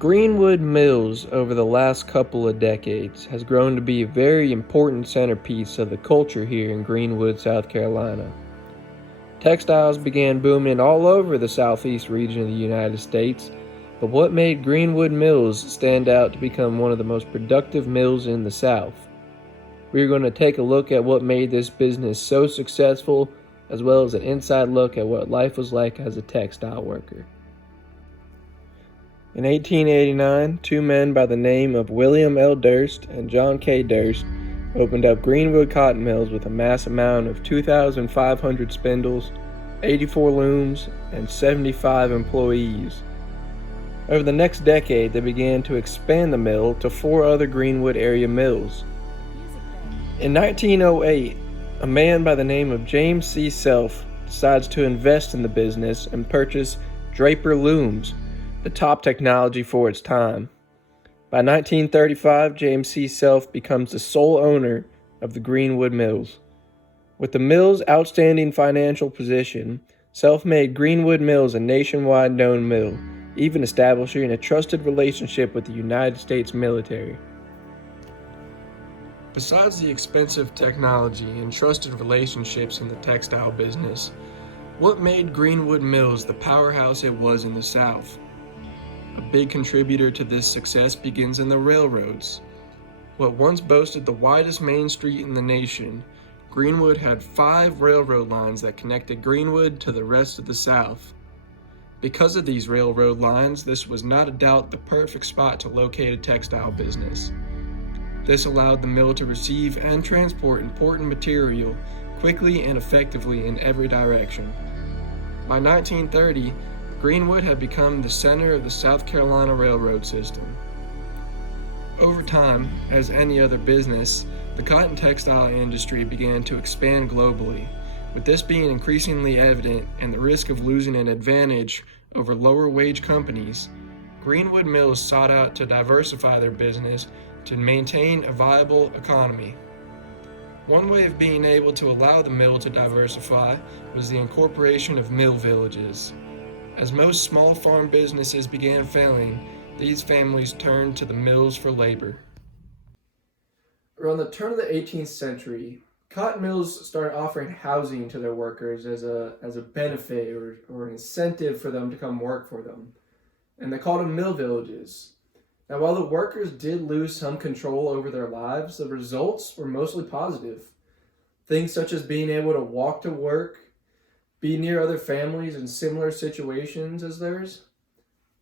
Greenwood Mills over the last couple of decades has grown to be a very important centerpiece of the culture here in Greenwood, South Carolina. Textiles began booming all over the southeast region of the United States, but what made Greenwood Mills stand out to become one of the most productive mills in the South? We're going to take a look at what made this business so successful, as well as an inside look at what life was like as a textile worker. In 1889, two men by the name of William L. Durst and John K. Durst opened up Greenwood cotton mills with a mass amount of 2,500 spindles, 84 looms, and 75 employees. Over the next decade, they began to expand the mill to 4 other Greenwood area mills. In 1908, a man by the name of James C. Self decides to invest in the business and purchase Draper looms, the top technology for its time. By 1935, James C. Self becomes the sole owner of the Greenwood Mills. With the mill's outstanding financial position, Self made Greenwood Mills a nationwide known mill, even establishing a trusted relationship with the United States military. Besides the expensive technology and trusted relationships in the textile business, what made Greenwood Mills the powerhouse it was in the South? A big contributor to this success begins in the railroads. What once boasted the widest main street in the nation, Greenwood had 5 railroad lines that connected Greenwood to the rest of the South. Because of these railroad lines, this was not a doubt the perfect spot to locate a textile business. This allowed the mill to receive and transport important material quickly and effectively in every direction. By 1930, Greenwood had become the center of the South Carolina railroad system. Over time, as any other business, the cotton textile industry began to expand globally, with this being increasingly evident and the risk of losing an advantage over lower wage companies. Greenwood Mills sought out to diversify their business to maintain a viable economy. One way of being able to allow the mill to diversify was the incorporation of mill villages. As most small farm businesses began failing, these families turned to the mills for labor. Around the turn of the 18th century, cotton mills started offering housing to their workers as a benefit or an incentive for them to come work for them. And they called them mill villages. Now, while the workers did lose some control over their lives, the results were mostly positive. Things such as being able to walk to work, be near other families in similar situations as theirs,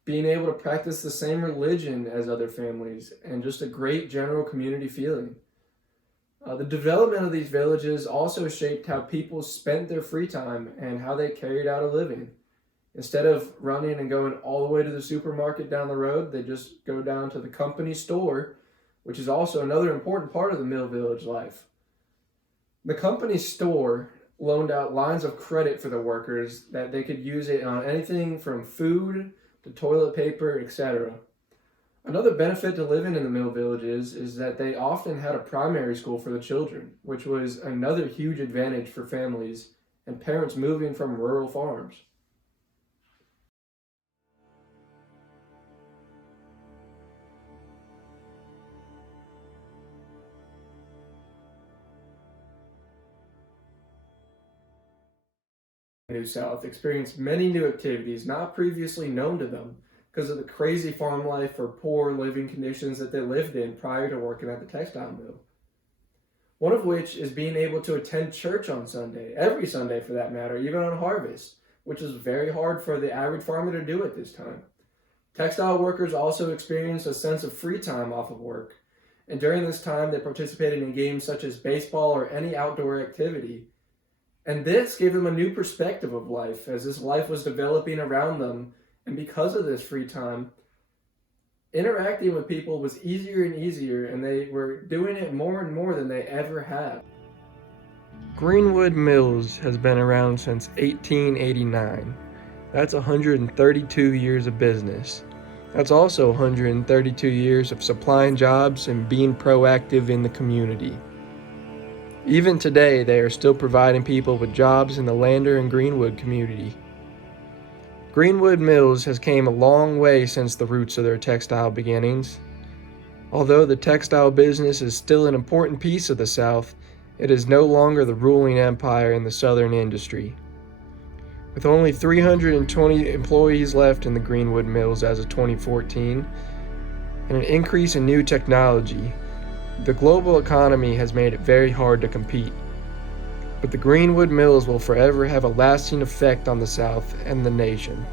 being able to practice the same religion as other families, and just a great general community feeling. The development of these villages also shaped how people spent their free time and how they carried out a living. Instead of running and going all the way to the supermarket down the road, they just go down to the company store, which is also another important part of the mill village life. The company store loaned out lines of credit for the workers that they could use it on anything from food to toilet paper, etc. Another benefit to living in the mill villages is that they often had a primary school for the children, which was another huge advantage for families and parents moving from rural farms. New South experienced many new activities not previously known to them because of the crazy farm life or poor living conditions that they lived in prior to working at the textile mill. One of which is being able to attend church on Sunday, every Sunday for that matter, even on harvest, which is very hard for the average farmer to do at this time. Textile workers also experienced a sense of free time off of work, and during this time they participated in games such as baseball or any outdoor activity. And this gave them a new perspective of life as this life was developing around them. And because of this free time, interacting with people was easier and easier, and they were doing it more and more than they ever had. Greenwood Mills has been around since 1889. That's 132 years of business. That's also 132 years of supplying jobs and being proactive in the community. Even today, they are still providing people with jobs in the Lander and Greenwood community. Greenwood Mills has came a long way since the roots of their textile beginnings. Although the textile business is still an important piece of the South, it is no longer the ruling empire in the Southern industry. With only 320 employees left in the Greenwood Mills as of 2014, and an increase in new technology, the global economy has made it very hard to compete. But the Greenwood Mills will forever have a lasting effect on the South and the nation.